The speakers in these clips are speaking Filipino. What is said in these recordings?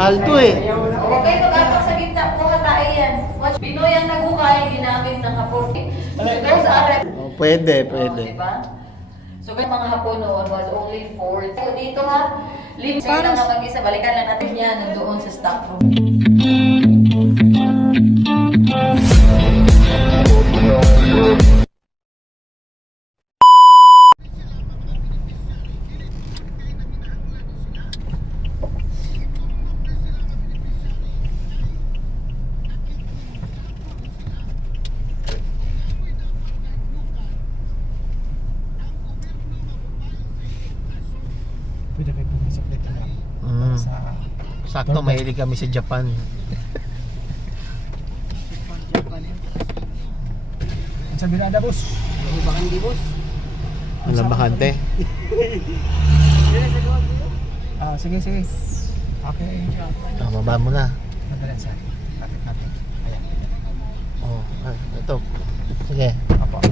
Mahal to eh. Huwag kayo mag-atak sa gitna po, tayo yan. Watch, Pinoy ang naghukay, ginamit ng Hapon. So those are... Oh, pwede, pwede. Diba? So yung mga Hapon noon was only 4. So dito ha, limit lang na mag-isa. Balikan lang natin yan doon sa stock room. Pwede kayo pumasok dito na. Sa Sakto, mahilig kami sa Japan. sa Binada, boss. Baka hindi boss. Walang bakante. Sige, sige. Okay. Baba mo na. Madalan sa traffic natin. Ayan. Oh, ito. Sige. Apo.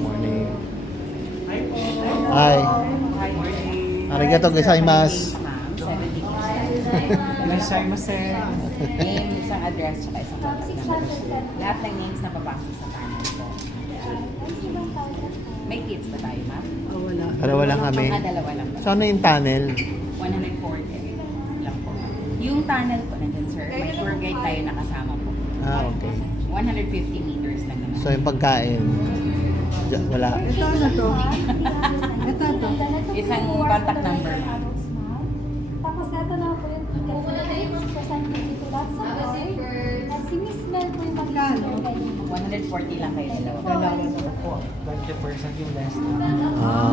Morning. Hi. Arigato gozaimasu. Ilashaimase. Name, isang address, tsaka isang contact number. Lahat ng names na papasok sa panel ko. May kids ba tayo, ma'am? Dalawa lang kami. Dalawa lang ba? Saan yung tunnel? 140 lang po. Yung tunnel po nandun, sir. May tour guide tayo nakasama po. Okay. 150 meters lang naman. So yung pagkain, wala. Isang contact number, ma'am. Tapos ito na po yung ticket. Present mo dito lahat sa board. At si Miss Mel po yung magkano. 140 lang kayo dalawa. Dalawa po. 20% yung less.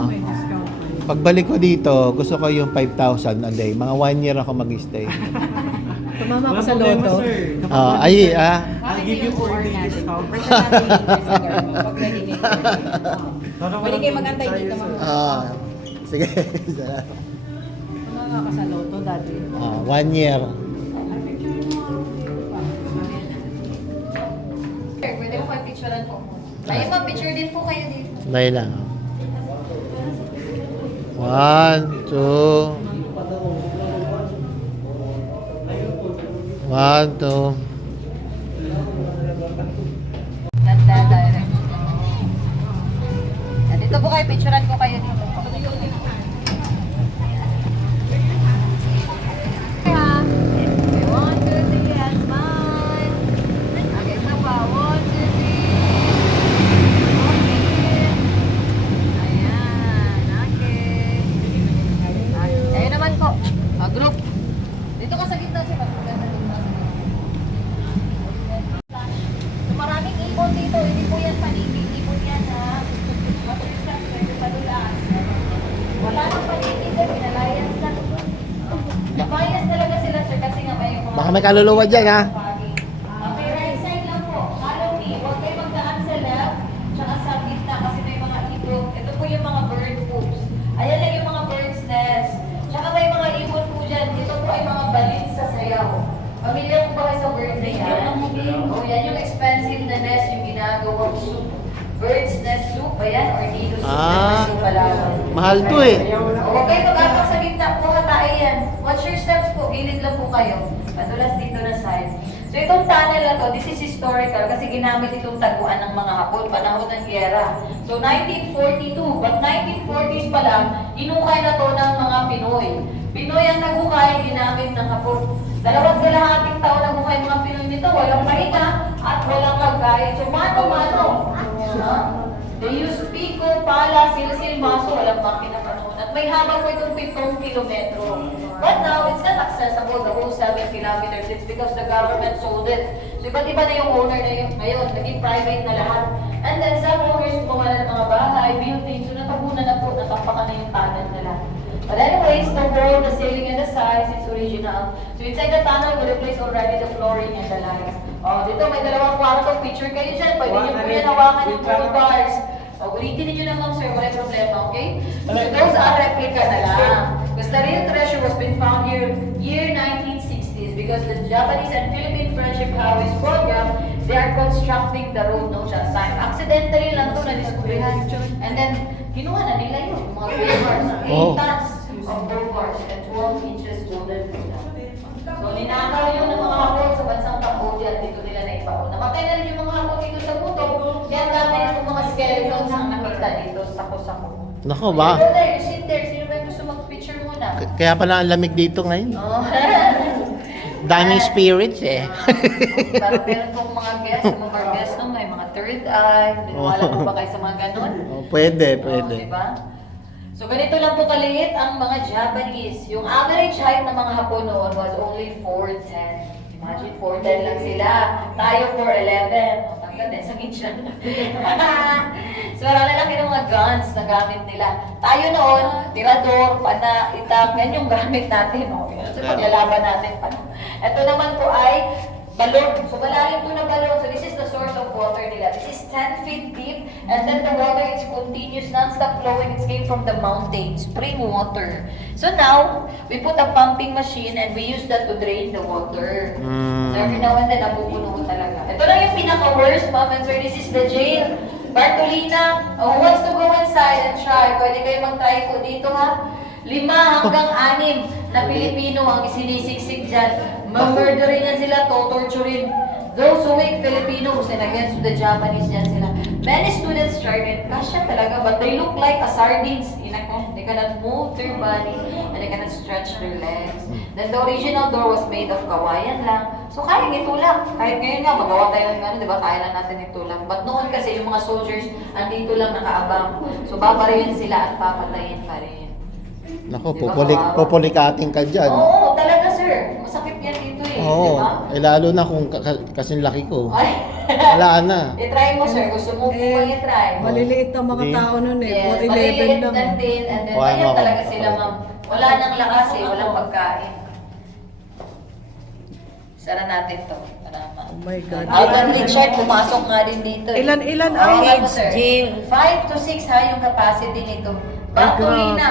May discount. Pagbalik ko dito, gusto ko yung 5,000 a day. Mga 1 year ako mag-stay. Tumama ako sa loto. I'll give you 4-day discount. Present natin yung visitor mo. Pag ready na yung pwede kayo mag-antay dito, ma'am. Sige. Tumama ka sa loto dati. 1 year. Sir, pwede mo kayo picturean po. Tayo pa, picture din po kayo dito. Dahil lang. 1, 2. 1, 2. Ganda, direct. At dito po kayo, picturean ko kayo dito. Okay, 1, 2, 3, and smile. Okay, isa pa. 1, 2, 3. Okay. Ayan, okay. Ayun naman po. Group. Dito ka sa gitna si Ma'am. Maraming ibon dito, hindi po yan paligid, ibon yan ha. Matrisan, pwede padulaan. Wala nang paligid yan, pinalayas lang. Nabayas talaga sila sir kasi nga may mga... Baka may kaluluwa dyan, ha? Okay, right side lang po. Follow me. Huwag kayo magdaan sa left, tsaka sa gitna kasi may mga ibon. Ito po yung mga bird poops. Ayan lang yung mga bird's nest. Tsaka may mga ibon po dyan. Ito po ay mga balit sa sayaw. Pamilya po ba kayo sa bird na yan? Oh, yan yung expensive na nest, yung ginagawang soup. Bird's nest soup, ayan, or dito soup na soup pala. Mahal to eh. Huwag kayo mag-atak sa gitna po, tayo yan. Watch your steps po, gilid lang po kayo. Padulas dito na side. So itong tunnel na to, this is historical kasi ginamit itong taguan ng mga Hapon, panahon ng giyera. So 1942, but 1940s pa lang, hinukay na to ng mga Pinoy. Pinoy ang naghukay, ginamit ng Hapon. 2.5 taon naghukay mga Pinoy nito, walang pahinga at walang kagaya. So mano-mano. They use pico, pala, silsil, maso, walang makina pa noon. At may haba po itong 7 kilometro. But now, it's not accessible, the whole 7 kilometers. It's because the government sold it. So iba't iba na yung owner na yun ngayon, naging private na lahat. And then some owners gumawa na ng mga bahay, buildings, so natabunan na po, But anyways, the wall, the ceiling, and the size, it's original. So inside the tunnel, we replace already the flooring and the lights. Oh, dito may dalawang kwarto, picture kayo dyan. Pwede niyo po yan hawakan yung full bars. O, ulitin niyo na ma'am sir, wala problema, okay? So those are replica na lang. Because the real treasure was been found here, year 1960s, because the Japanese and Philippine Friendship Highways program, they are constructing the road no that time. Accidentally lang to na-discoveryhan. And then, kinuha na nila yun, mga bars, 8 tons of gold bars and 12 inches golden rod. So, ninakaw yun ng mga hapon sa bansang Cambodia at dito nila na ipaon. Namatay na rin yung mga hapon dito sa butog. Kaya natin yung mga skeletons ang nakita dito sa sako-sako. Nako ba? Brother, you sit there. Sino ba yung gusto mag-picture muna? Kaya pala ang lamig dito ngayon. Oh. Daming spirits eh. Pero meron pong mga guests, some of our guests, no, may mga third eye. Wala po ba kayo sa mga ganun? Oh, pwede, pwede. Diba? So ganito lang po kaliit ang mga Japanese. Yung average height ng mga Hapon noon was only 4'10". Imagine 4'10" lang sila. Tayo 4'11". O, tanggal din sa kitchen. So marami lang ng mga guns na gamit nila. Tayo noon, tirador, pana, itak, yan yung gamit natin. O, yun ito paglalaban natin. Ito naman po ay balon. So malalim po na balon. So this is the source of water nila. This is 10 feet deep and then the water is continuous, non-stop flowing. It came from the mountain, spring water. So now, we put a pumping machine and we use that to drain the water. So every now and then, napupuno talaga. Ito lang yung pinaka-worst, ma'am and sir. This is the jail. Bartolina, who wants to go inside and try? Pwede kayo mag-try po dito ha. 5 hanggang 6 na Pilipino ang isinisiksik dyan. Ma-murderin yan sila, to-torturein. Those who make Filipinos and against the Japanese dyan sila. Many students tried it. Kasya talaga, but they look like a sardines. They cannot move their body and they cannot stretch their legs. Then the original door was made of kawayan lang. So kaya itulak. Kahit ngayon nga, magawa tayo ng ano, di ba? Kaya lang natin itulak. But noon kasi yung mga soldiers, andito lang nakaabang. So babarayin sila at papatayin pa rin. Nako, Diba, pupulikating ka dyan. Oo, talaga sir. Masakit yan dito eh. Oo, Di ba? lalo na kung kasing laki ko. Ay. Wala na. I-try mo sir. Gusto mo po bang i-try? Maliliit ang mga tao nun eh. Yes, 4'11" maliliit lang. lang din. And then, Kuha ayan mo talaga ako. sila ma'am. Wala nang lakas eh. Walang pagkain. Sara natin to. Para Oh my God. Alvin Richard, pumasok nga din dito. eh. Ilan ang Oo, age, ano, sir? Jill? 5 to 6 ha yung capacity nito. Bartolina,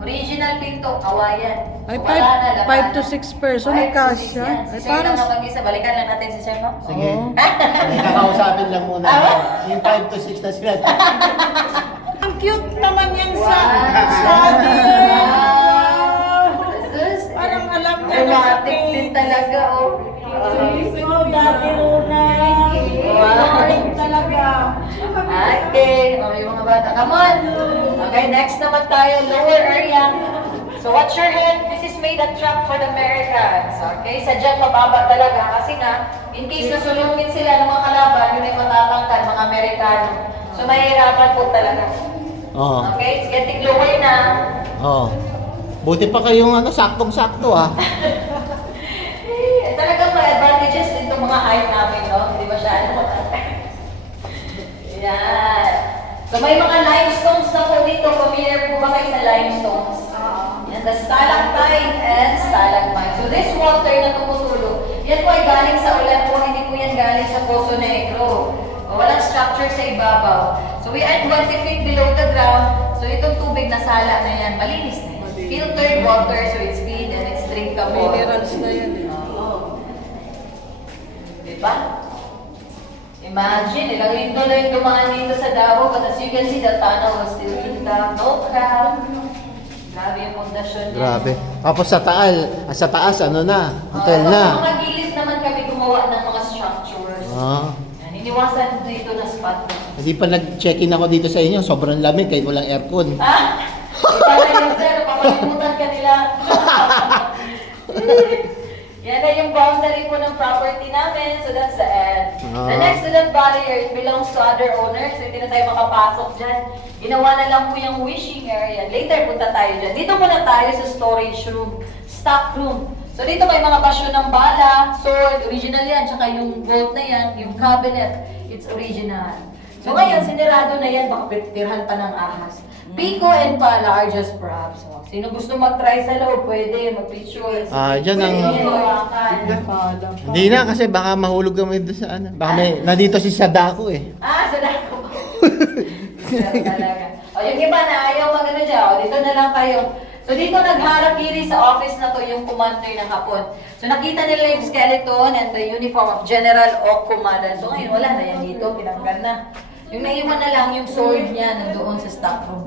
original pinto, kawayan. Ay, So, wala na, labanan. 5 to 6 person, 5 to 6 kasya. yan. Ay, Si Sir lang parang- ang mag-isa. Balikan lang natin si Sir, ma'am. Sige. Oo. May kakausapin lang muna. Yung 5 to 6 na sila. Ang cute naman yan Wow. sa Jesus. Parang alam niya na sa Dramatic din talaga, oh. Dati Luna. Wow. Talaga. Okay, yung mga bata. Come on. Okay, next naman tayo, lower area. So watch your head. This is made a trap for the Americans. Okay, sadyang mababa talaga. Kasi nga, in case nasulungin sila ng mga kalaban, yun ay matatangkan, mga Amerikano. So mahirapan po talaga. Oo. Okay, it's getting lower na. Oo. Buti pa kayong saktong-sakto ah. Talagang may advantages din itong mga height namin, no? Hindi ba siya ano? Yan. So may mga limestones na po dito. Familiar po ba kayo sa limestones? Yan, the stalactite and stalagmite. So this water na tumutulo, yan po ay galing sa ulan po, hindi po yan galing sa Poso Negro. Walang structure sa ibabaw. So we are 20 feet below the ground. So itong tubig na sala na yan, malinis na yan. Filtered water, so it's clean and it's drinkable. Minerals na yan eh. Oo. Diba? Imagine, ilang lindo na yung dumaan dito sa Davao, but as you can see, the tunnel was still intact, no crowd. Grabe yung pundasyon niya. Grabe. Tapos sa taas, ano na? Hotel Sa na. mga gilid naman kami gumawa ng mga structures. Ah. Yan, iniwasan dito na spot. Hindi pa nag-check-in ako dito sa inyo. Sobrang lamig kahit walang aircon. Ah! Ipala yun, sir. Papalimutan ka nila. Yan na yung boundary po ng property namin. So that's the end. The next to that barrier, it belongs to other owners. So hindi na tayo makapasok dyan. Ginawa na lang po yung wishing area. Later punta tayo dyan. Dito muna tayo sa storage room. Stock room. So dito may mga basyo ng bala, sword, original yan. Tsaka yung gold na yan, yung cabinet, it's original. So ngayon, sinirado na yan, baka tirhan pa ng ahas. Pico and pala are just props. So, sino gusto mag-try sa loob, pwede mag-picture. Dyan ang... Hindi na kasi baka mahulog kami doon sa ano. Baka may... Nandito si Sadako eh. Salamat po. Talaga. O, yung iba na ayaw magano dyan, o, dito na lang kayo. So, dito nagharakiri sa office na to yung commander ng Hapon. So, nakita nila yung skeleton and the uniform of General Ok Kumadan. So, ngayon, wala na yan dito, tinanggal na. Yung naiwan na lang yung sword niya nandoon sa stock room.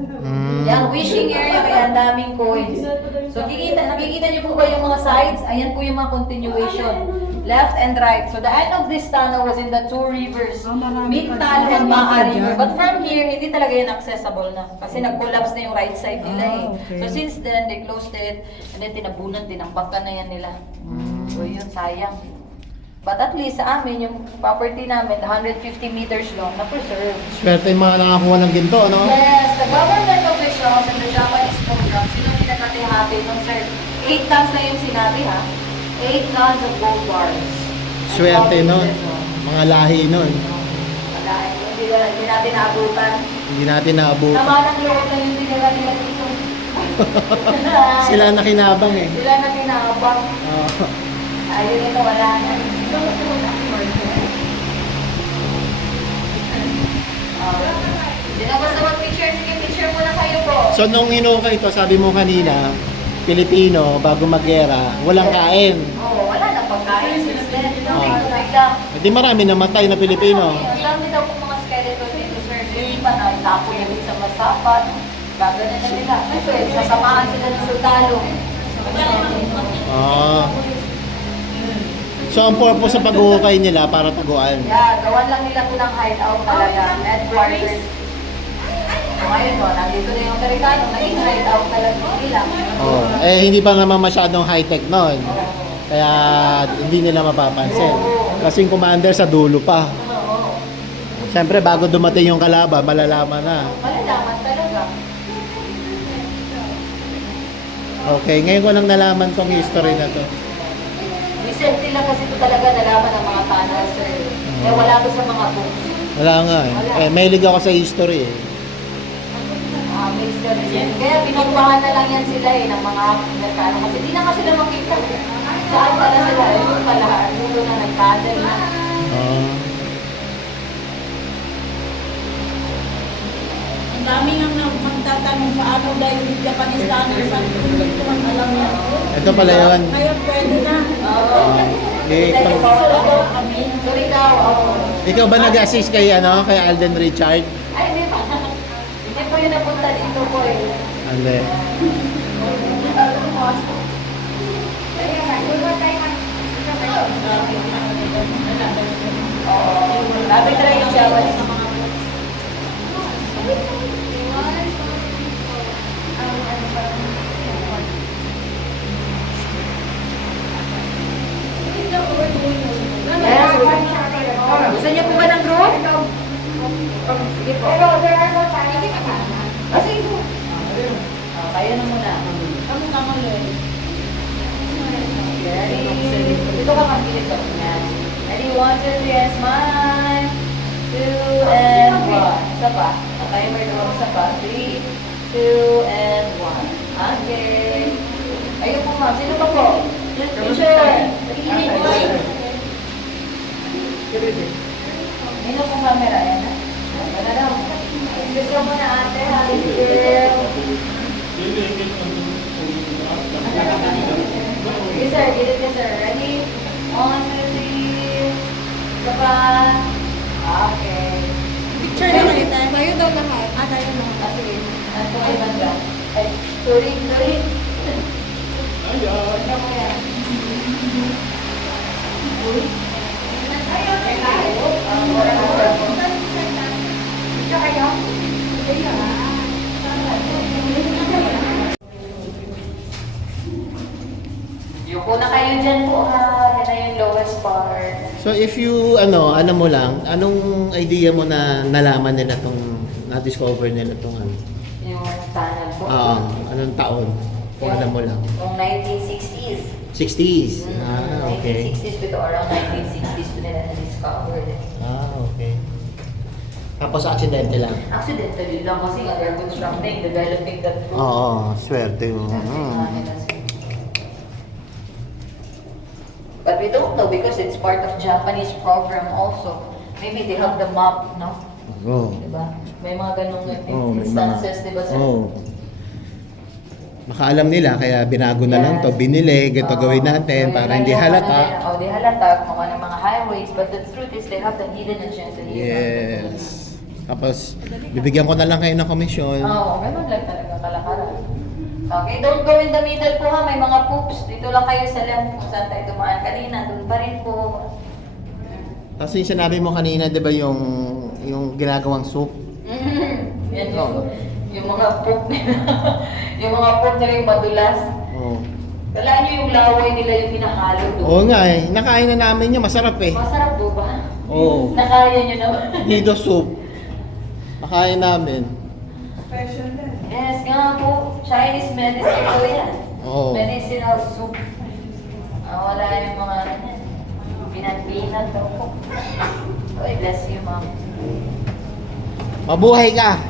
Yung wishing area, kaya ang daming coins. So, nakikita niyo po ba yung mga sides? Ayan po yung mga continuation. Left and right. So, the end of this tunnel was in the two rivers. Mintal and Maa River. But from here, hindi talaga yan accessible na. Kasi nag-collapse na yung right side nila eh. So, since then, they closed it. And then, tinabunan, tinambakan na yan nila. So, yun, sayang. But at least sa amin, yung property namin, 150 meters long, na-preserve. Swerte yung mga nakakuha ng ginto, ano? Yes, the government officials and the Japanese program, sino pinagkatihati nung sir? 8 tons na yung sinabi ha? 8 tons of gold bars. Swerte nun. Mga lahi nun. Wala, hindi natin naabutan. Hindi natin naabot. Tama ng loob na yung dinala nila dito. Sila nakinabang eh. Sila na kinabang. Ayun ito, wala na. Hindi na basta mag-picture. Sige, picture muna kayo po. So nung hinuka ito, sabi mo kanina, Pilipino, bago maggera, walang kain. Oo, wala na pagkain since then. Ah. Tubig lang. Hindi marami namatay na Pilipino. Ang dami daw po mga skeleton dito, sir. Yung iba na tapo yung sa masapat. Gaganan na nila. Kasi sasamahan sila ng sundalo. So ang purpose sa pag-uhukay nila para taguan. Yeah, gawan lang nila po ng hideout talaga. Headquarters. So ngayon po, nandito na yung Amerikano. Naging hideout talaga nila. Hindi pa naman masyadong high-tech noon. Kaya hindi nila mapapansin. Kasi yung commander sa dulo pa. Siyempre bago dumating yung kalaban, malalaman na. Malalaman talaga. Okay, ngayon ko lang nalaman tong history na to. Recently lang kasi ito talaga nalaman ng mga tunnels, sir. Kaya wala to sa mga books. Wala nga eh. Mahilig ako sa history eh. Kaya pinagbahan na lang yan sila eh, ng mga Amerikano. Kasi di na nga sila makita. Saan pala sila? Ayun pala. Ayun na nagkadal na. Ang dami nang magtatanong paano dahil yung Japanese tunnel sa ito ang alam niya. Ito pala yun. Kaya pwede na. So ikaw, Ikaw ba nag-assist kay Alden Richard? ay hindi pa. Hindi po yun napunta dito po eh. Hindi. Sabi talaga yung Japanese. Yes. Gusto niyo po ba ng group? Sige po. Sige po. Kayo na muna. Kami naman eh. Ready? Dito ka magpilit ko. Ready? 1, 2, 3, and smile. 2, and 1. Isa pa. Ang timer doon. Isa pa. 3, 2, and 1. Okay. Ayun po ma'am. Sino pa po? Picture. Sino pong camera? Ayan na. Wala daw. Gusto mo na ate. Happy girl. Sige sir. Gilid ka sir. Ready? 1, 2, 3. Isa pa. Okay. Picture na kayo tayo. Tayo daw lahat. Tayo lahat. Sige. Ano kayo banda? Ay, sorry. Ano mo yan? Yuko na kayo dyan po ha. Yan na yung lowest part. So if you, ano mo lang, anong idea mo na nalaman nila na-discover nila Yung tunnel po. anong taon? Kung alam mo lang. Yung 1960s. 60s? Okay. 1960s to around 1960s to nila na-discovered. Okay. Tapos aksidente lang. Accidentally lang kasi nga they're constructing, developing that road. Oo, swerte mo. But we don't know because it's part of Japanese program also. Maybe they have the map, no? Oo. Diba? May mga ganong Oo, may instances, diba sir? Oo. Baka alam nila, kaya binago na lang to, binili, ganito gawin natin para hindi halata. Oh, di halata, kung ano mga highways, but the truth is they have the hidden agenda here. Yes. Tapos, bibigyan ko na lang kayo ng komisyon. Oo, ganun lang talaga kalakaran. Okay, don't go in the middle po ha, may mga poops. Dito lang kayo sa left kung saan tayo dumaan kanina, doon pa rin po. Tapos yung sinabi mo kanina, di ba yung ginagawang soup? Yan yung mga poop nila. Yung mga poop nila yung madulas. Oo. Kala nyo yung laway nila yung pinahalo doon. Oo nga eh, nakain na namin yun, masarap eh. Masarap doon ba? Oo. Nakaya nyo naman. Nido soup. Nakain namin. Yes, nga po. Chinese medicine po yan. Oo. Medicinal soup. Wala yung mga pinag-pinag daw po. Oy, bless you, ma'am. Mabuhay ka!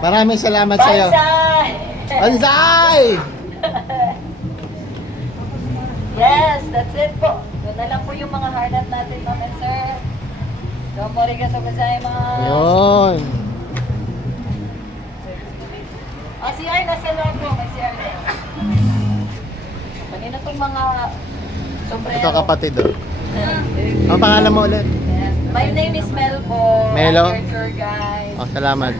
Maraming salamat sa iyo. Bansay! Banzai! Yes, that's it po. Doon na lang po yung mga harnap natin, ma'am and sir. Don't worry ka sa gozaimasu. Yun. Si Ay, nasa loob po. May CR din. Kanina itong mga sombrero. Ito kapatid oh. Ang pangalan mo ulit? Yes. My name is Mel po. Melo? I'm your tour guide. Oh, salamat.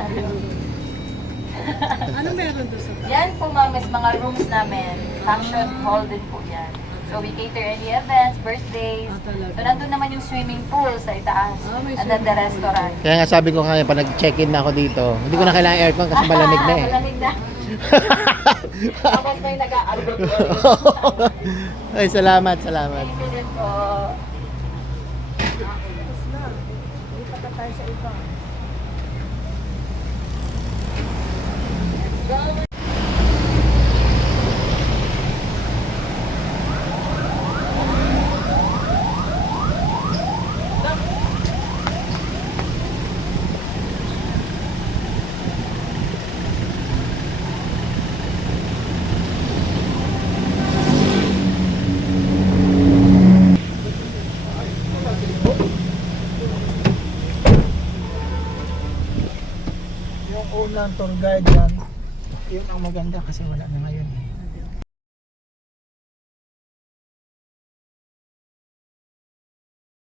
Ano meron doon sa Yan po ma'am is mga rooms namin. Function hall din po yan. So we cater any events, birthdays. So nandun naman yung swimming pool sa itaas. And then the restaurant. Kaya nga sabi ko nga, pag nag-check-in na ako dito, hindi ko na kailangan aircon kasi malamig na eh. Malamig na. Tapos may nag-aargot. Ay, salamat, salamat. Thank you din po. Yung unang tour guide yan, yun ang maganda kasi wala na ngayon eh.